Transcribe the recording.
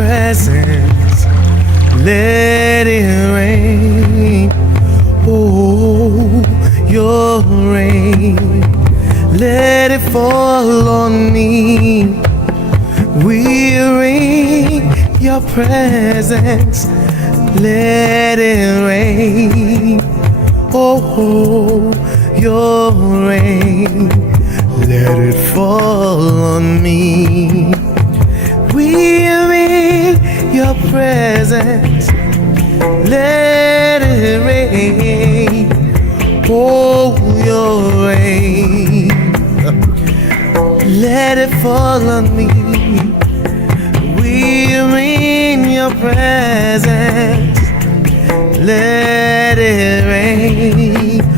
presence, let it rain. Oh, your rain, let it fall on me. We're in your presence, let it rain. Oh, your rain, let it fall on me. We're in your presence, let it rain. Oh, your rain, let it fall on me. We're in your presence, let it rain.